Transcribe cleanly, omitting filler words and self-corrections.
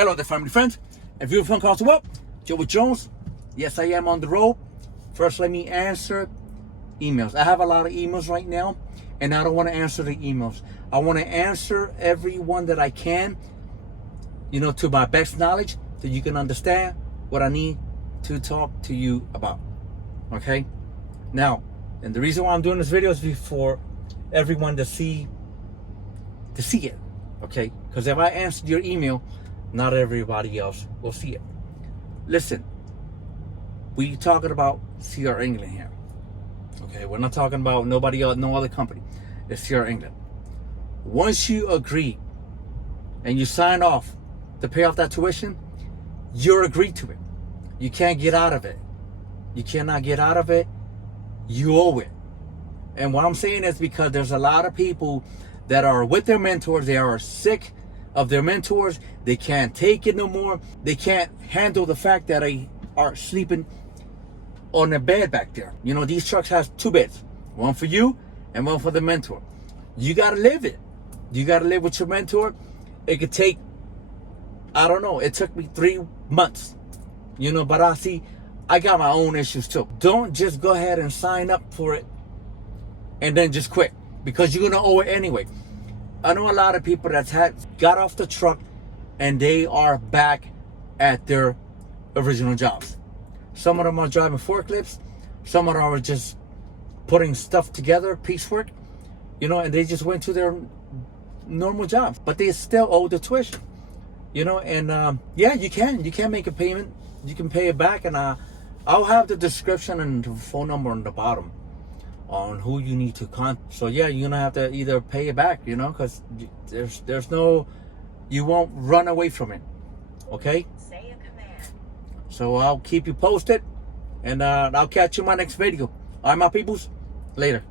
Hello there, family friends. If you're from Council Up, Joe with Jones. Yes, I am on the road. First, let me answer emails. I have a lot of emails right now, and I don't want to answer the emails. I want to answer every one that I can, to my best knowledge, so you can understand what I need to talk to you about. Okay? And the reason why I'm doing this video is for everyone to see it. Okay? Because if I answered your email, not everybody else will see it. Listen, we talking about CR England here. Okay, we're not talking about nobody else, no other company. It's CR England. Once you agree and you sign off to pay off that tuition, you're agreed to it. You can't get out of it. You cannot get out of it. You owe it. And what I'm saying is because there's a lot of people that are with their mentors. They are sick of their mentors. They can't take it no more. They can't handle the fact that they are sleeping on a bed back there. These trucks has 2 beds. One for you and one for the mentor. You got to live it. You got to live with your mentor. It could take, I don't know, it took me 3 months. But I got my own issues too. Don't just go ahead and sign up for it and then just quit, because you're going to owe it anyway. I know a lot of people that got off the truck and they are back at their original jobs. Some of them are driving forklifts. Some of them are just putting stuff together, piecework, and they just went to their normal jobs, but they still owe the tuition, and you can make a payment. You can pay it back, and I'll have the description and the phone number on the bottom on who you need to contact. So you're gonna have to either pay it back, because there's no, you won't run away from it. Okay? Say a command. So I'll keep you posted, and I'll catch you in my next video. All right, my peoples, later.